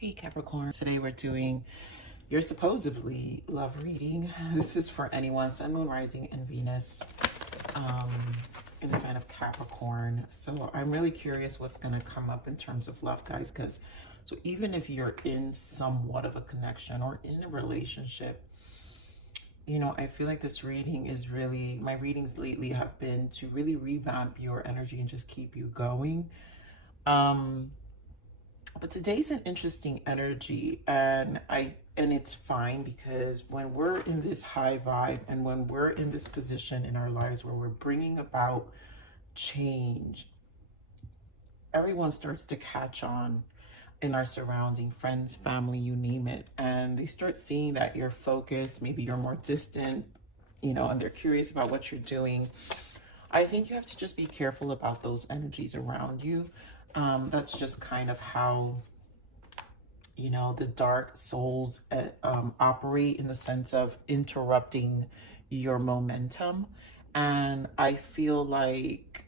Hey Capricorn, today we're doing your supposedly love reading. This is for anyone, Sun, Moon, Rising, and Venus in the sign of Capricorn. So I'm really curious what's going to come up in terms of love, guys, because so even if you're in somewhat of a connection or in a relationship, you know, I feel like this reading is really, my readings lately have been to really revamp your energy and just keep you going. But today's an interesting energy, and it's fine, because when we're in this high vibe and when we're in this position in our lives where we're bringing about change, everyone starts to catch on in our surrounding, friends, family, you name it, and they start seeing that you're focused, maybe you're more distant, you know, and they're curious about what you're doing. I think you have to just be careful about those energies around you. That's just kind of how, you know, the dark souls operate, in the sense of interrupting your momentum. And I feel like,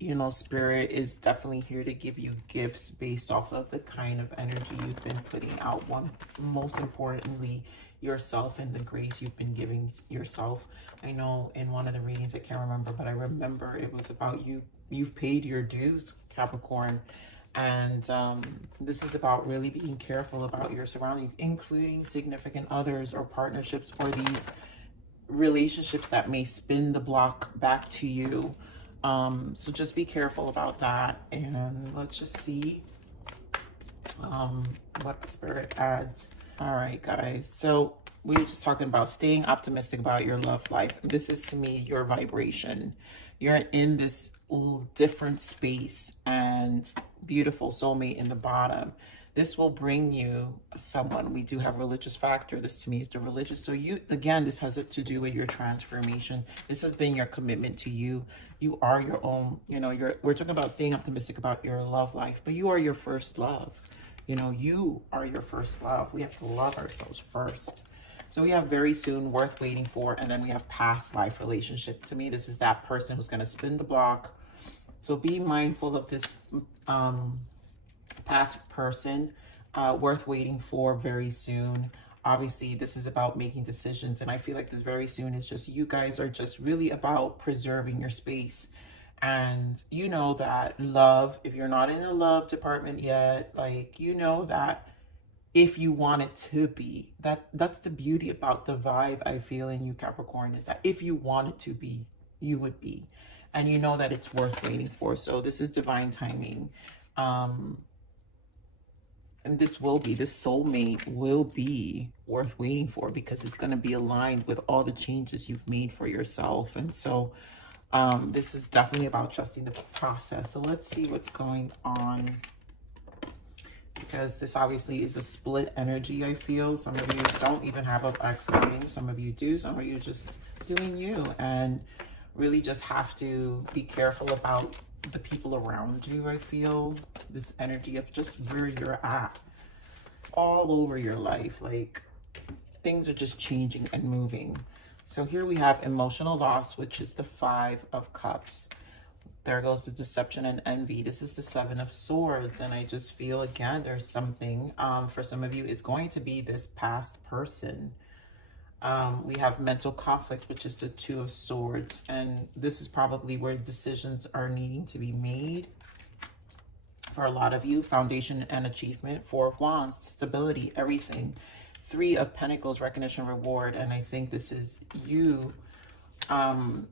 you know, Spirit is definitely here to give you gifts based off of the kind of energy you've been putting out. One, most importantly, yourself and the grace you've been giving yourself. I know in one of the readings, I can't remember, but I remember it was about you've paid your dues, Capricorn. And this is about really being careful about your surroundings, including significant others or partnerships or these relationships that may spin the block back to you. So just be careful about that. And let's just see what Spirit adds. All right, guys. So we were just talking about staying optimistic about your love life. This is, to me, your vibration. You're in this different space, and beautiful soulmate in the bottom. This will bring you someone. We do have religious factor. This, to me, is the religious. So you, again, this has to do with your transformation. This has been your commitment to you. You are your own, you know, we're talking about staying optimistic about your love life, but you are your first love. You know, you are your first love. We have to love ourselves first. So we have very soon, worth waiting for, and then we have past life relationship. To me, this is that person who's going to spin the block. So be mindful of this past person, worth waiting for very soon. Obviously, this is about making decisions, and I feel like this very soon is just, you guys are just really about preserving your space. And you know that love, if you're not in a love department yet, like, you know that if you want it to be, that's the beauty about the vibe I feel in you, Capricorn, is that if you want it to be, you would be. And you know that it's worth waiting for. So this is divine timing. And this soulmate will be worth waiting for, because it's going to be aligned with all the changes you've made for yourself. And so this is definitely about trusting the process. So let's see what's going on, because this obviously is a split energy, I feel. Some of you don't even have an ex coming. Some of you do. Some of you just doing you, and really just have to be careful about the people around you. I feel this energy of just where you're at all over your life. Like, things are just changing and moving. So here we have emotional loss, which is the 5 of Cups. There goes the deception and envy. This is the 7 of Swords. And I just feel, again, there's something, for some of you, it's going to be this past person. We have mental conflict, which is the 2 of Swords. And this is probably where decisions are needing to be made. For a lot of you, foundation and achievement. 4 of Wands, stability, everything. 3 of Pentacles, recognition, reward. And I think this is you, on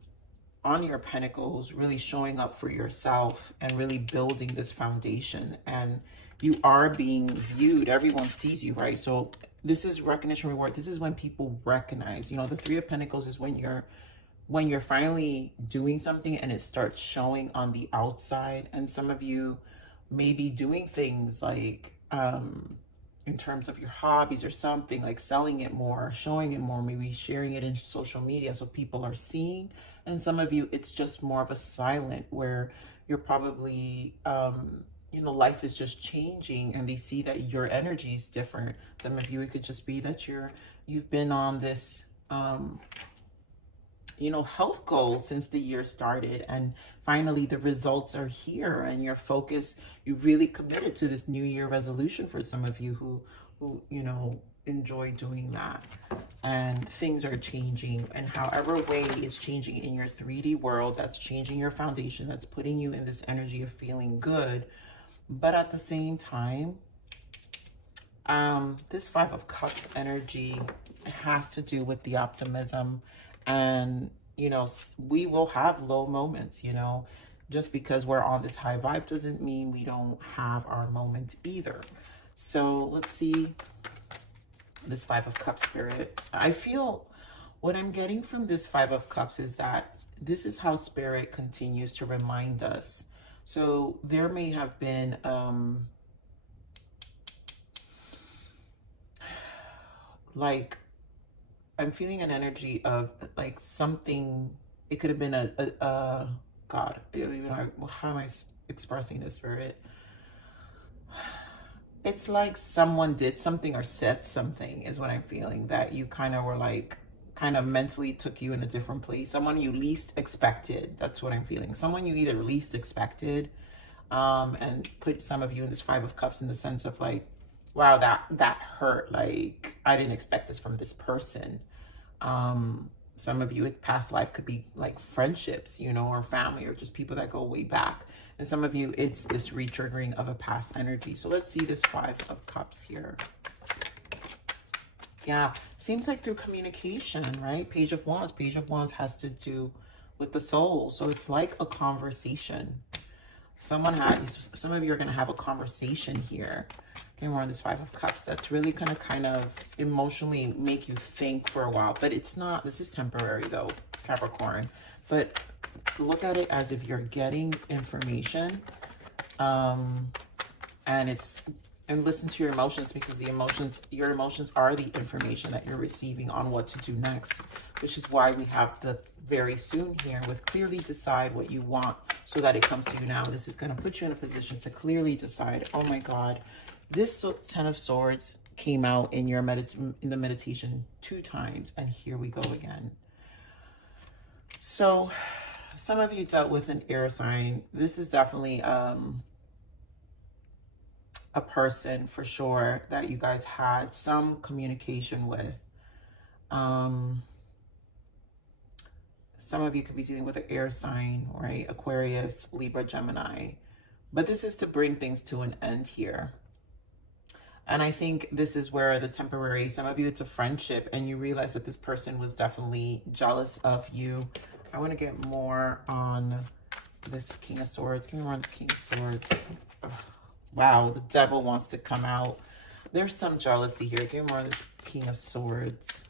your Pentacles, really showing up for yourself and really building this foundation. And you are being viewed. Everyone sees you, right? So this is recognition, reward. This is when people recognize, you know, the 3 of Pentacles is when you're finally doing something and it starts showing on the outside. And some of you may be doing things like, in terms of your hobbies or something, like selling it more, showing it more, maybe sharing it in social media so people are seeing. And some of you, it's just more of a silent, where you're probably, you know, life is just changing and they see that your energy is different. Some of you, it could just be that you've been on this, health goals since the year started, and finally the results are here, and your focus, you really committed to this new year resolution for some of you who enjoy doing that. And things are changing, and however way it's changing in your 3D world, that's changing your foundation, that's putting you in this energy of feeling good. But at the same time, this Five of Cups energy has to do with the optimism. And we will have low moments. Just because we're on this high vibe doesn't mean we don't have our moments either. So let's see this Five of Cups, Spirit. I feel what I'm getting from this Five of Cups is that this is how Spirit continues to remind us. So there may have been like, I'm feeling an energy of like something. It could have been a God, I don't even know how am I expressing this, Spirit. It's like someone did something or said something is what I'm feeling, that you kind of were like, kind of mentally took you in a different place. Someone you least expected. That's what I'm feeling. Someone you either least expected, and put some of you in this Five of Cups in the sense of like, wow, that hurt. Like, I didn't expect this from this person. Some of you, with past life, could be like friendships, or family, or just people that go way back. And some of you, it's this retriggering of a past energy. So let's see this Five of Cups here. Yeah, seems like through communication, right? Page of Wands. Page of Wands has to do with the soul. So it's like a conversation. Some of you are going to have a conversation here. Okay, we're on this Five of Cups. That's really going to kind of emotionally make you think for a while. But it's not, this is temporary though, Capricorn. But look at it as if you're getting information. And listen to your emotions, because your emotions are the information that you're receiving on what to do next, which is why we have the very soon here with clearly decide what you want so that it comes to you now. This is going to put you in a position to clearly decide. Oh my God, this Ten of Swords came out in your in the meditation 2 times, and here we go again. So some of you dealt with an air sign. This is definitely a person for sure that you guys had some communication with. Some of you could be dealing with an air sign, right? Aquarius, Libra, Gemini. But this is to bring things to an end here. And I think this is where the temporary, some of you, it's a friendship, and you realize that this person was definitely jealous of you. I want to get more on this King of Swords. Give me more on this King of Swords. Ugh. Wow, the devil wants to come out. There's some jealousy here. Give me more on this King of Swords.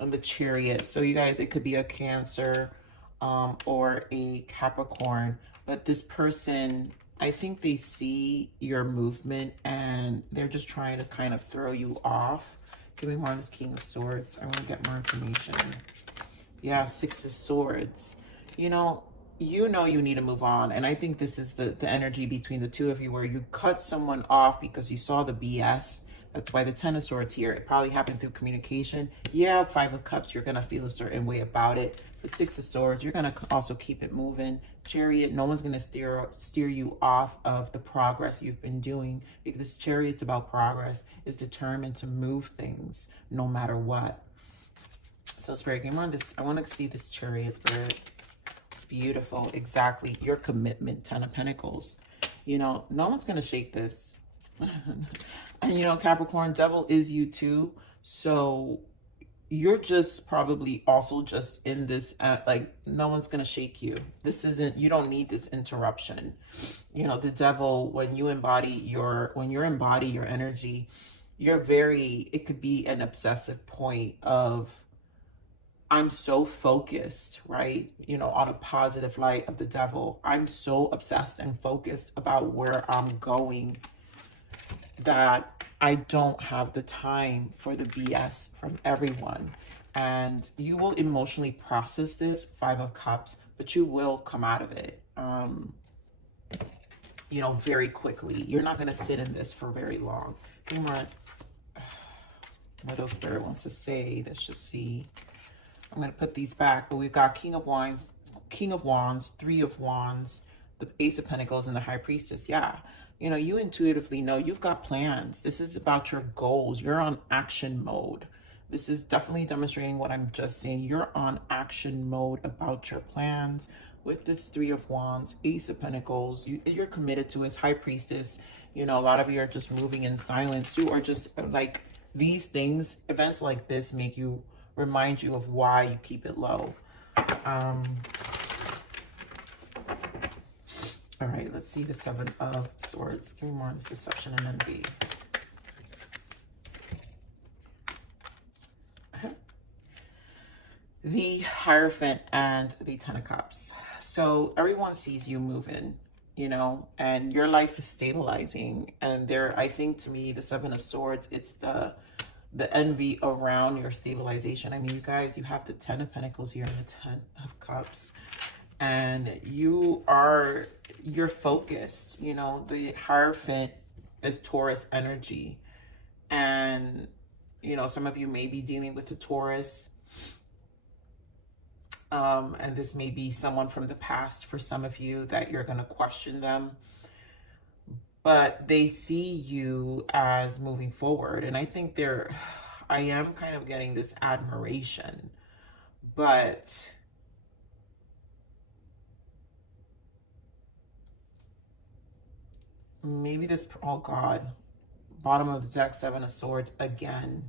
And the Chariot. So you guys, it could be a Cancer or a Capricorn. But this person, I think they see your movement and they're just trying to kind of throw you off. Give me more on this King of Swords. I want to get more information. Yeah, Six of Swords. You need to move on. And I think this is the energy between the two of you, where you cut someone off because you saw the BS. That's why the Ten of Swords here, it probably happened through communication. Yeah, Five of Cups, you're going to feel a certain way about it. The Six of Swords, you're going to also keep it moving. Chariot, no one's going to steer you off of the progress you've been doing, because this Chariot's about progress. It's determined to move things no matter what. So Spirit, give me on this. I want to see this Chariot, Spirit. Beautiful. Exactly. Your commitment. Ten of Pentacles. No one's going to shake this. And Capricorn, devil is you too. So you're just probably also just in this, like, no one's going to shake you. This isn't, you don't need this interruption. The devil, when you embody your energy, it could be an obsessive point of, I'm so focused, right? On a positive light of the devil. I'm so obsessed and focused about where I'm going that I don't have the time for the BS from everyone. And you will emotionally process this, Five of Cups, but you will come out of it, very quickly. You're not going to sit in this for very long. Come on. What else Spirit wants to say? Let's just see. I'm going to put these back, but we've got King of Wands, Three of Wands, the Ace of Pentacles, and the High Priestess. Yeah, you know, you intuitively know you've got plans. This is about your goals. You're on action mode. This is definitely demonstrating what I'm just saying. You're on action mode about your plans. With this Three of Wands, Ace of Pentacles, you're committed to his High Priestess. You know, a lot of you are just moving in silence too, or just like these things, events like this remind you of why you keep it low. All right, let's see the Seven of Swords. Give me more of this deception and envy. The Hierophant and the Ten of Cups. So everyone sees you moving, you know, and your life is stabilizing. And I think to me, the Seven of Swords, it's the envy around your stabilization. I mean, you guys, you have the Ten of Pentacles here and the Ten of Cups. And you're focused. You know, the Hierophant is Taurus energy. And, you know, some of you may be dealing with the Taurus. And this may be someone from the past for some of you that you're going to question them. But they see you as moving forward. And I think I am kind of getting this admiration. But maybe this, oh God, bottom of the deck, Seven of Swords again.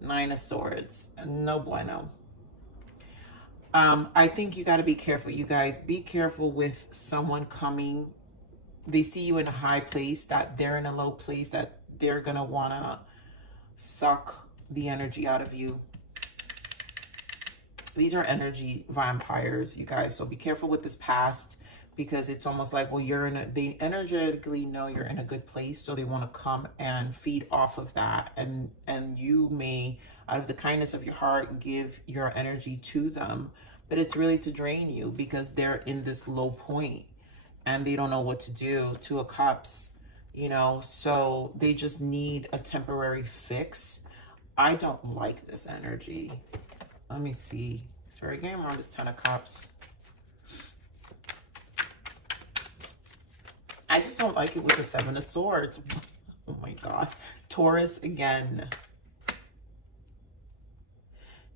Nine of Swords, no bueno. I think you got to be careful, you guys. Be careful with someone coming. They see you in a high place, that they're in a low place, that they're going to want to suck the energy out of you. These are energy vampires, you guys. So be careful with this past, because it's almost like, well, they energetically know you're in a good place. So they want to come and feed off of that. And you may, out of the kindness of your heart, give your energy to them, but it's really to drain you, because they're in this low point and they don't know what to do. Two of Cups, you know, so they just need a temporary fix. I don't like this energy. Let me see. Spirit, game around this Ten of Cups. I just don't like it with the Seven of Swords. Oh my God. Taurus again.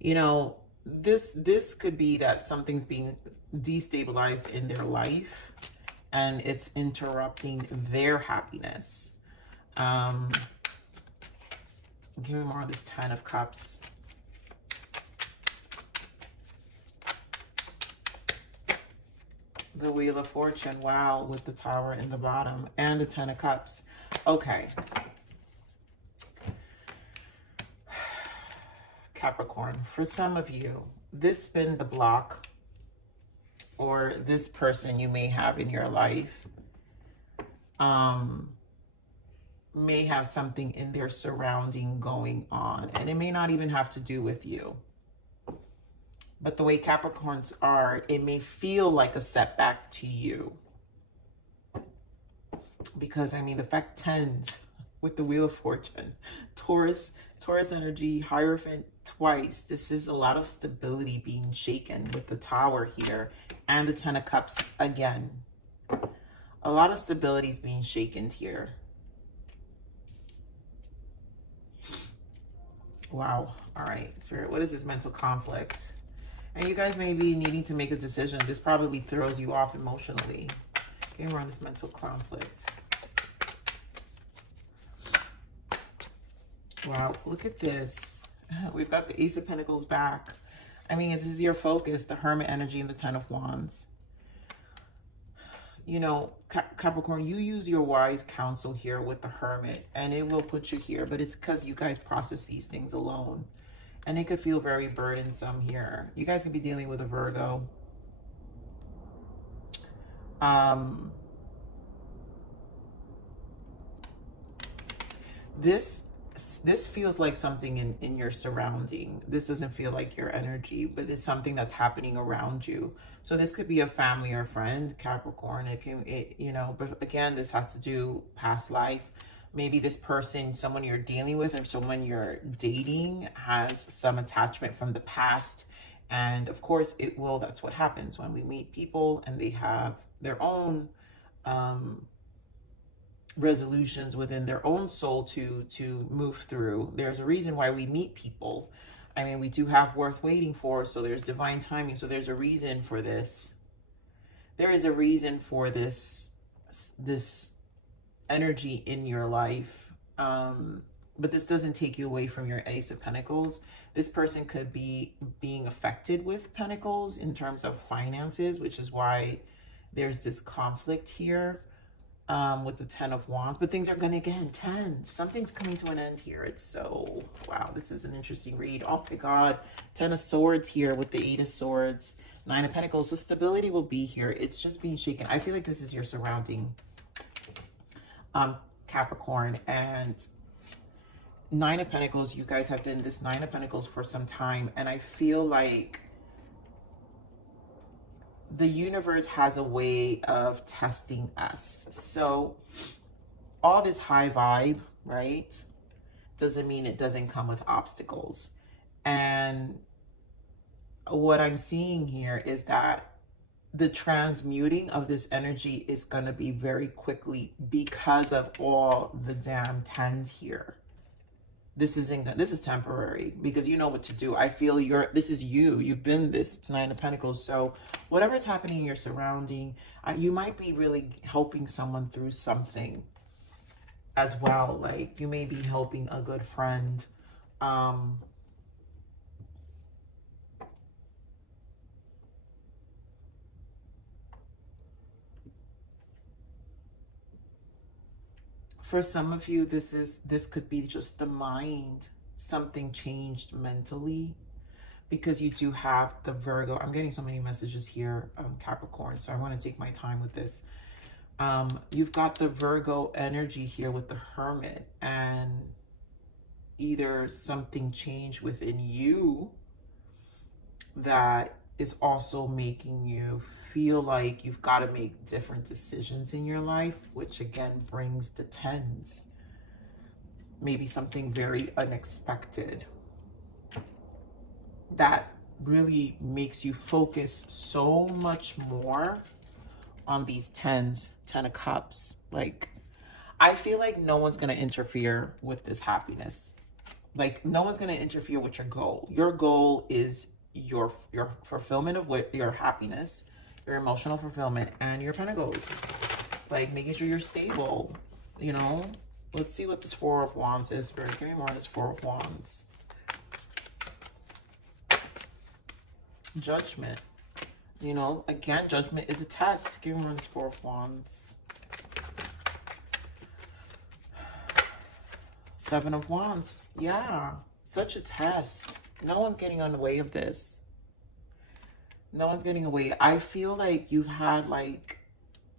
You know, this could be that something's being destabilized in their life and it's interrupting their happiness. Give me more of this Ten of Cups. The Wheel of Fortune, wow, with the Tower in the bottom and the Ten of Cups. Okay. Capricorn, for some of you, this spin the block, or this person you may have in your life may have something in their surrounding going on, and it may not even have to do with you. But the way Capricorns are, it may feel like a setback to you. Because, I mean, the fact 10s with the Wheel of Fortune. Taurus energy, Hierophant twice. This is a lot of stability being shaken with the Tower here. And the Ten of Cups again. A lot of stability is being shaken here. Wow. All right, Spirit, what is this mental conflict? And you guys may be needing to make a decision. This probably throws you off emotionally. Game around this mental conflict. Wow, look at this. We've got the Ace of Pentacles back. I mean, this is your focus, the Hermit energy and the Ten of Wands. You know, Capricorn, you use your wise counsel here with the Hermit, and it will put you here. But it's because you guys process these things alone. And it could feel very burdensome here. You guys could be dealing with a Virgo. This feels like something in your surrounding. This doesn't feel like your energy, but it's something that's happening around you. So this could be a family or friend, Capricorn. You know, but again, this has to do past life. Maybe this person, someone you're dealing with or someone you're dating, has some attachment from the past. And of course it will, that's what happens when we meet people and they have their own resolutions within their own soul to move through. There's a reason why we meet people. I mean, we do have worth waiting for, so there's divine timing. So there's a reason for this. There is a reason for this energy in your life. But this doesn't take you away from your Ace of Pentacles. This person could be being affected with Pentacles in terms of finances, which is why there's this conflict here with the 10 of Wands. But things are going to, again, 10. Something's coming to an end here. It's so, wow, this is an interesting read. Oh my God. 10 of Swords here with the 8 of Swords. 9 of Pentacles. So stability will be here. It's just being shaken. I feel like this is your surrounding Capricorn. And 9 of Pentacles, you guys have been this 9 of Pentacles for some time. And I feel like the universe has a way of testing us. So all this high vibe, right, doesn't mean it doesn't come with obstacles. And what I'm seeing here is that the transmuting of this energy is going to be very quickly because of all the damn 10s here. This is temporary because you know what to do. I feel this is you've been this 9 of Pentacles. So whatever's happening in your surrounding, you might be really helping someone through something as well. Like you may be helping a good friend. For some of you, this could be just the mind. Something changed mentally because you do have the Virgo. I'm getting so many messages here, Capricorn, so I want to take my time with this. You've got the Virgo energy here with the Hermit, and either something changed within you that is also making you feel like you've got to make different decisions in your life, which again brings the 10s. Maybe something very unexpected that really makes you focus so much more on these 10s, 10 of Cups. Like, I feel like no one's going to interfere with this happiness. Like, no one's going to interfere with your goal. Your goal is your fulfillment of your happiness, your emotional fulfillment, and your Pentacles. Like, making sure you're stable, you know? Let's see what this 4 of Wands is. Spirit, give me more of this 4 of Wands. Judgment. You know, again, judgment is a test. Give me more of this 4 of Wands. 7 of Wands. Yeah, such a test. No one's getting on the way of this. No one's getting away. I feel like you've had, like,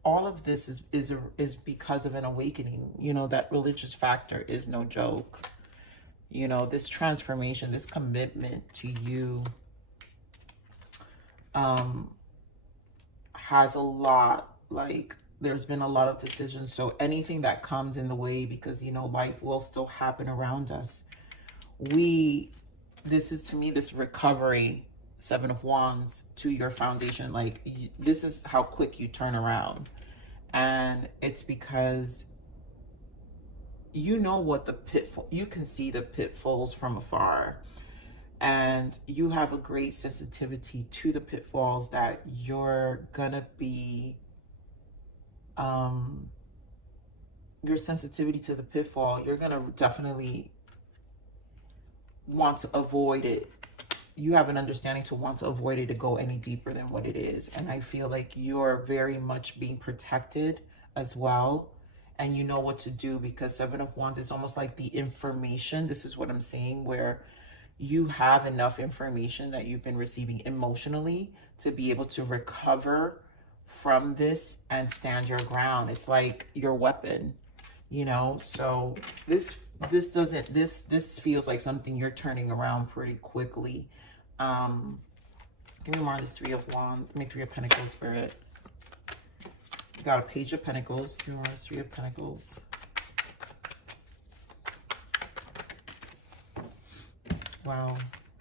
all of this is because of an awakening. You know, that religious factor is no joke. You know, this transformation, this commitment to you has a lot, like, there's been a lot of decisions. So anything that comes in the way, because, you know, life will still happen around us. This is, to me, this recovery, 7 of Wands, to your foundation. Like, this is how quick you turn around. And it's because you know what the pitfall, you can see the pitfalls from afar. And you have a great sensitivity to the pitfalls that you're gonna be, your sensitivity to the pitfall, you're gonna definitely want to avoid it. You have an understanding to want to avoid it, to go any deeper than what it is. And I feel like you're very much being protected as well. And you know what to do, because 7 of Wands is almost like the information. This is what I'm saying, where you have enough information that you've been receiving emotionally to be able to recover from this and stand your ground. It's like your weapon, you know? So this feels like something you're turning around pretty quickly. Give me more of this 3 of Wands. Give me 3 of Pentacles, Spirit. You got a Page of Pentacles. Give me more of this 3 of Pentacles. Wow.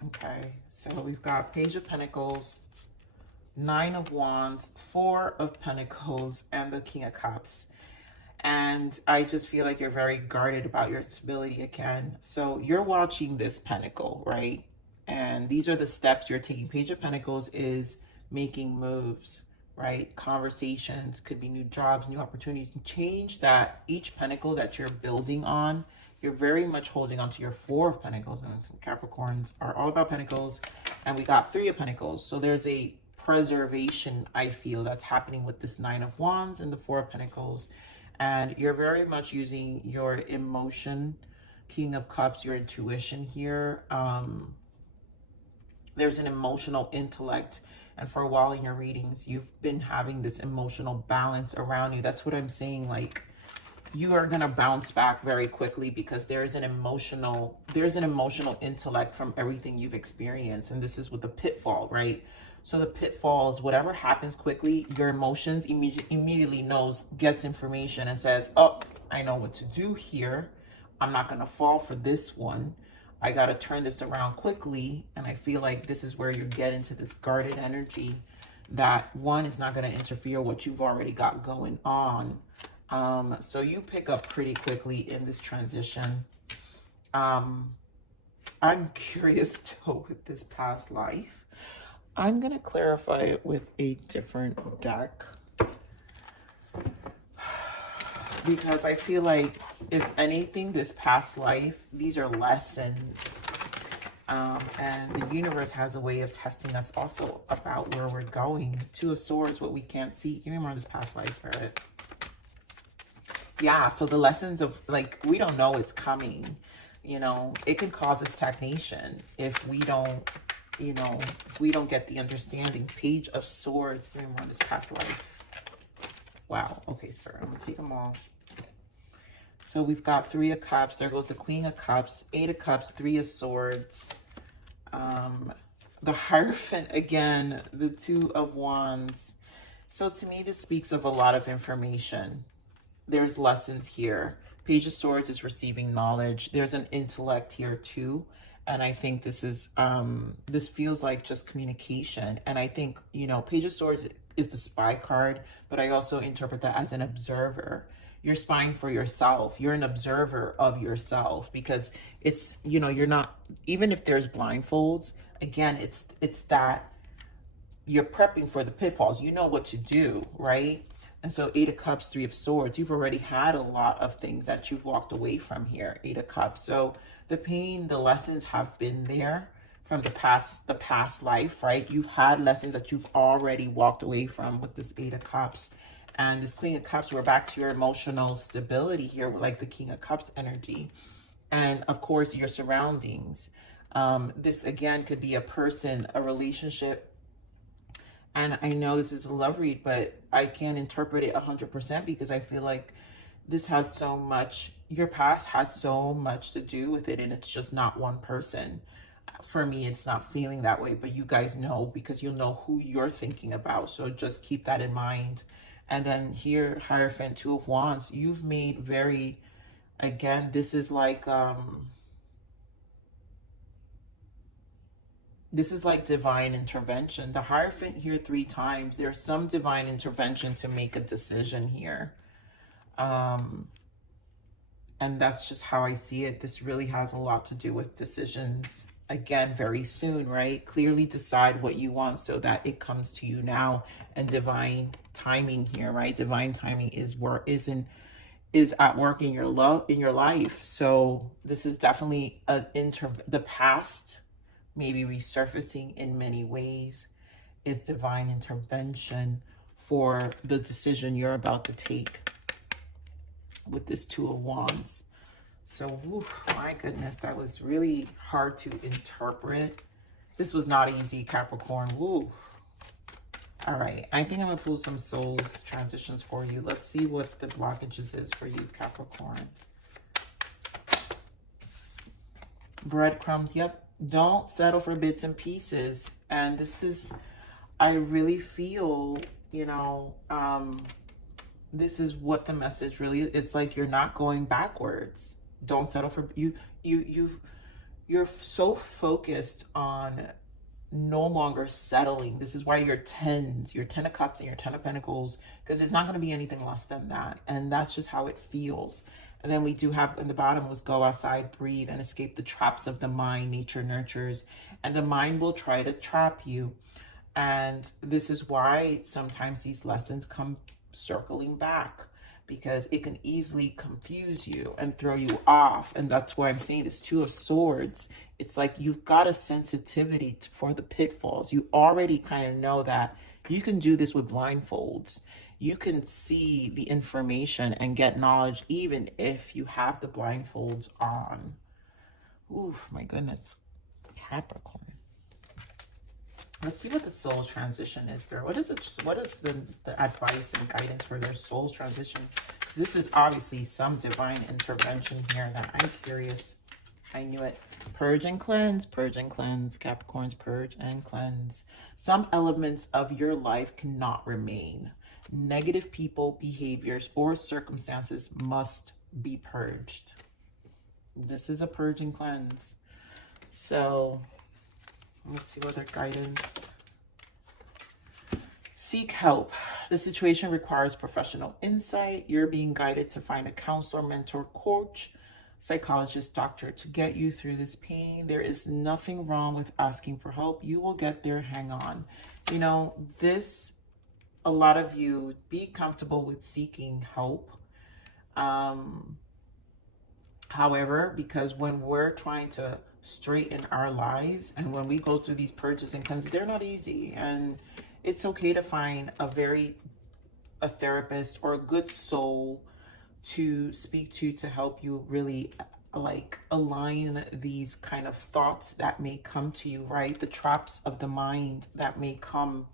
Okay. So we've got Page of Pentacles, Nine of Wands, Four of Pentacles, and the King of Cups. And I just feel like you're very guarded about your stability again. So you're watching this pentacle, right? And these are the steps you're taking. Page of Pentacles is making moves, right? Conversations, could be new jobs, new opportunities. Change that. Each pentacle that you're building on, you're very much holding on to your Four of Pentacles. And Capricorns are all about Pentacles. And we got Three of Pentacles. So there's a preservation, I feel, that's happening with this Nine of Wands and the Four of Pentacles. And you're very much using your emotion, King of Cups, your intuition here. There's an emotional intellect. And for a while in your readings, you've been having this emotional balance around you. That's what I'm saying. Like, you are going to bounce back very quickly because there's an emotional intellect from everything you've experienced. And this is with the pitfall, right? So the pitfalls, whatever happens quickly, your emotions immediately gets information and says, oh, I know what to do here. I'm not going to fall for this one. I got to turn this around quickly. And I feel like this is where you get into this guarded energy that one is not going to interfere with what you've already got going on. So you pick up pretty quickly in this transition. I'm curious still with this past life. I'm going to clarify it with a different deck because I feel like, if anything, this past life, these are lessons. And the universe has a way of testing us also about where we're going. Two of Swords, what we can't see. Give me more of this past life, Spirit. Yeah, so the lessons of, like, we don't know it's coming. You know, it can cause us stagnation if we don't, you know, if we don't get the understanding. Page of Swords, give me more of this past life. Wow. Okay, Spirit, I'm going to take them all. So we've got Three of Cups. There goes the Queen of Cups, Eight of Cups, Three of Swords. The Hierophant again, the Two of Wands. So to me, this speaks of a lot of information. There's lessons here. Page of Swords is receiving knowledge. There's an intellect here too. And I think this is, this feels like just communication. And I think, you know, Page of Swords is the spy card, but I also interpret that as an observer. You're spying for yourself. You're an observer of yourself because it's, you know, you're not, even if there's blindfolds, again, it's that you're prepping for the pitfalls. You know what to do, right? And so Eight of Cups, Three of Swords, you've already had a lot of things that you've walked away from here, Eight of Cups. So the pain, the lessons have been there from the past life, right? You've had lessons that you've already walked away from with this Eight of Cups. And this Queen of Cups, we're back to your emotional stability here with like the King of Cups energy. And of course, your surroundings. This again could be a person, a relationship. And I know this is a love read, but I can't interpret it 100% because I feel like this has so much, your past has so much to do with it, and it's just not one person. For me, it's not feeling that way, but you guys know because you'll know who you're thinking about. So just keep that in mind. And then here, Hierophant, Two of Wands, you've made very, again, this is like divine intervention. The Hierophant here 3 times. There's some divine intervention to make a decision here. And that's just how I see it. This really has a lot to do with decisions. Again, very soon, right? Clearly decide what you want so that it comes to you now. And divine timing here, right? Divine timing is at work in your life. So this is definitely the past, maybe resurfacing in many ways, is divine intervention for the decision you're about to take with this Two of Wands. So, whew, my goodness, that was really hard to interpret. This was not easy, Capricorn. Woo. All right, I think I'm going to pull some souls transitions for you. Let's see what the blockages is for you, Capricorn. Breadcrumbs, yep. Don't settle for bits and pieces. And this is, I really feel, you know, this is what the message really is. It's like you're not going backwards. Don't settle for, you're so focused on no longer settling. This is why your tens, your 10 of cups and your 10 of pentacles, because it's not going to be anything less than that. And that's just how it feels. And then we do have in the bottom was go outside, breathe, and escape the traps of the mind. Nature nurtures. And the mind will try to trap you. And this is why sometimes these lessons come circling back, because it can easily confuse you and throw you off. And that's why I'm saying this Two of Swords. It's like you've got a sensitivity for the pitfalls. You already kind of know that you can do this with blindfolds. You can see the information and get knowledge even if you have the blindfolds on. Ooh, my goodness. Capricorn. Let's see what the soul transition is there. What is it? What is the advice and guidance for their soul's transition? Because this is obviously some divine intervention here that I'm curious. I knew it. Purge and cleanse, purge and cleanse. Capricorns, purge and cleanse. Some elements of your life cannot remain. Negative people, behaviors, or circumstances must be purged. This is a purge and cleanse. So let's see what their guidance. Seek help. The situation requires professional insight. You're being guided to find a counselor, mentor, coach, psychologist, doctor to get you through this pain. There is nothing wrong with asking for help. You will get there. Hang on. You know, this, a lot of you be comfortable with seeking help. However, because when we're trying to straighten our lives and when we go through these purges and cleanses, they're not easy, and it's okay to find a therapist or a good soul to speak to help you really like align these kind of thoughts that may come to you, right? The traps of the mind that may come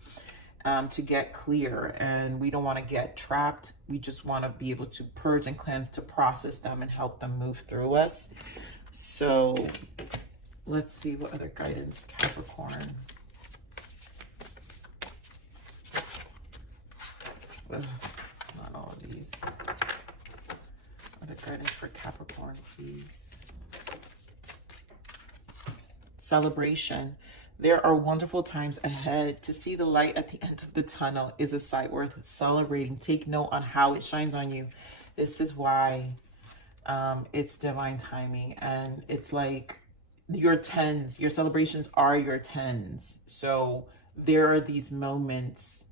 to get clear. And we don't want to get trapped. We just want to be able to purge and cleanse, to process them and help them move through us. So let's see what other guidance, Capricorn. Ugh, it's not all of these. Other guidance for Capricorn, please. Celebration. There are wonderful times ahead. To see the light at the end of the tunnel is a sight worth celebrating. Take note on how it shines on you. This is why it's divine timing. And it's like your tens, your celebrations are your tens. So there are these moments,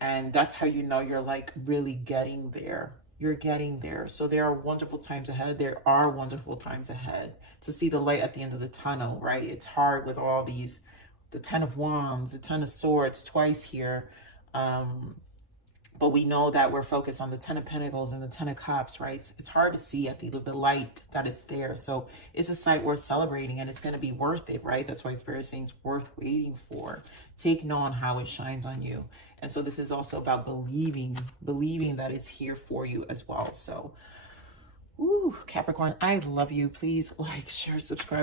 and that's how you know you're like really getting there. You're getting there. So there are wonderful times ahead. There are wonderful times ahead. To see the light at the end of the tunnel, right? It's hard with all these, the 10 of Wands, the 10 of Swords twice here. But we know that we're focused on the 10 of Pentacles and the 10 of Cups, right? It's hard to see at the light that is there. So it's a sight worth celebrating, and it's going to be worth it, right? That's why Spirit is saying it's worth waiting for. Take note on how it shines on you. And so this is also about believing that it's here for you as well. So, ooh, Capricorn, I love you. Please like, share, subscribe.